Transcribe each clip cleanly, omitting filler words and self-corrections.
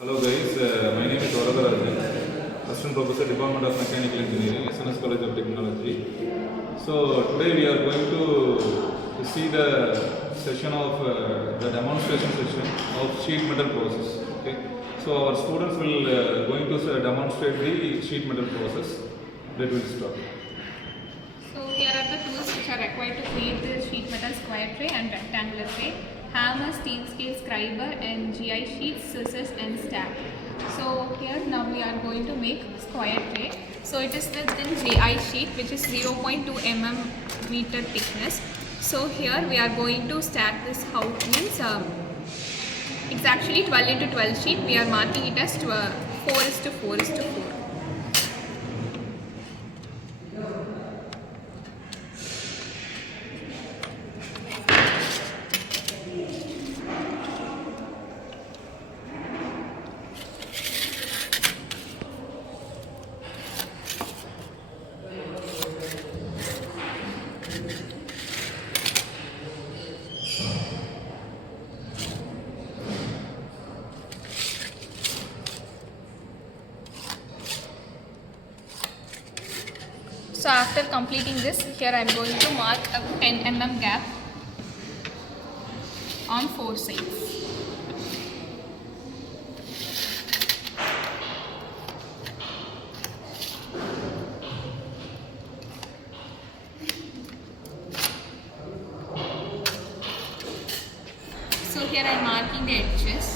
Hello guys, my name is Varadarajan, Assistant Professor, Department of Mechanical Engineering, SNS College of Technology. So today we are going to see the session of the demonstration session of sheet metal process. Okay, so our students will going to demonstrate the sheet metal process. Let us start. So here are the tools which are required to create the sheet metal square tray and rectangular tray: hammer, steel scale, scriber, and GI sheets, scissors, and stack. So here now we are going to make square tray. So it is within GI sheet, which is 0.2 meter thickness. So here we are going to stack this out, means it's actually 12 into 12 sheet. We are marking it as 4:4:4. So after completing this, here I am going to mark a 10 mm gap on 4 sides. So here I am marking the edges.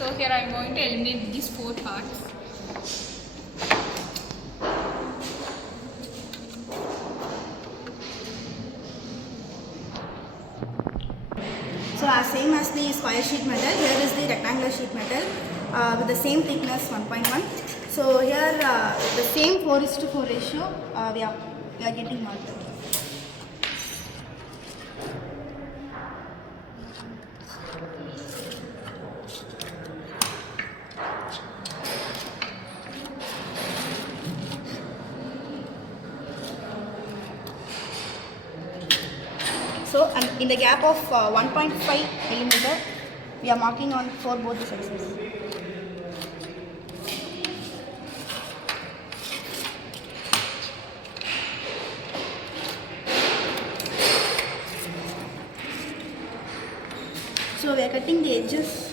So here I am going to eliminate these 4 parts. So same as the square sheet metal, here is the rectangular sheet metal with the same thickness 1.1. So here the same 4:4 ratio we are getting marked. So in the gap of 1.5 millimeter, we are marking on for both the sizes. So we are cutting the edges.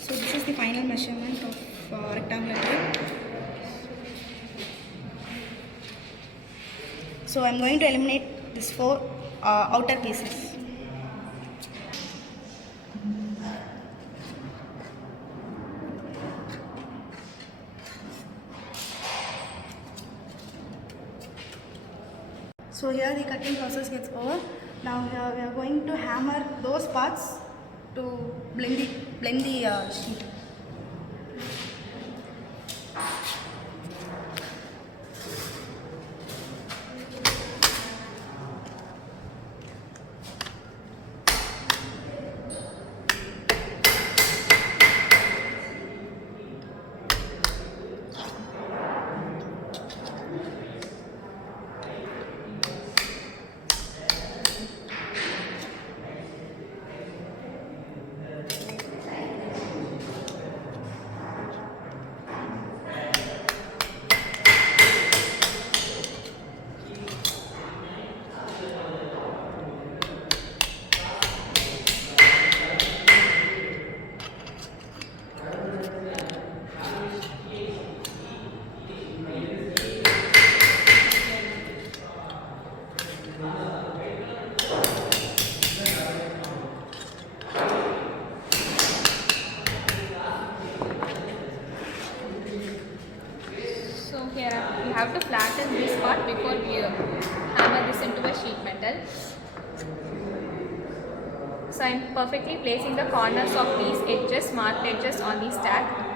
So this is the final measurement of rectangular tray. So I am going to eliminate these 4 outer pieces. So here the cutting process gets over. Now here we are going to hammer those parts to blend the sheet. shorten this part before we hammer this into a sheet metal. So I am perfectly placing the corners of these edges, marked edges on the stack.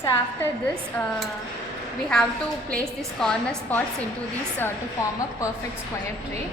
So after this, we have to place these corner spots into this to form a perfect square tray.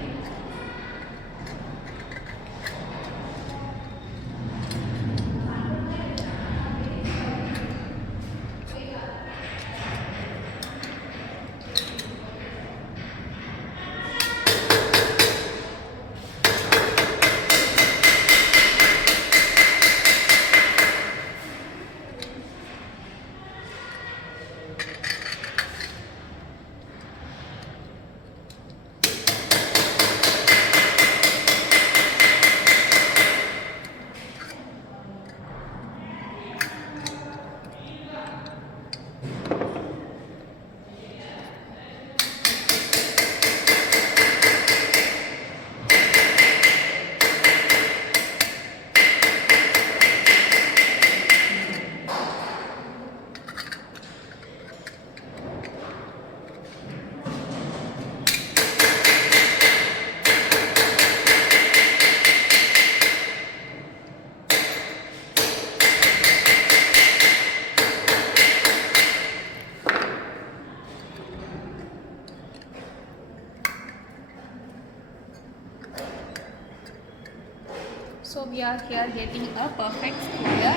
So we are here getting a perfect square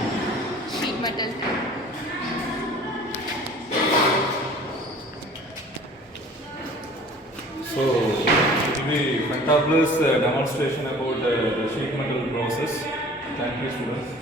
sheet metal tray. So it will be fantabulous demonstration about the sheet metal process. Thank you, students.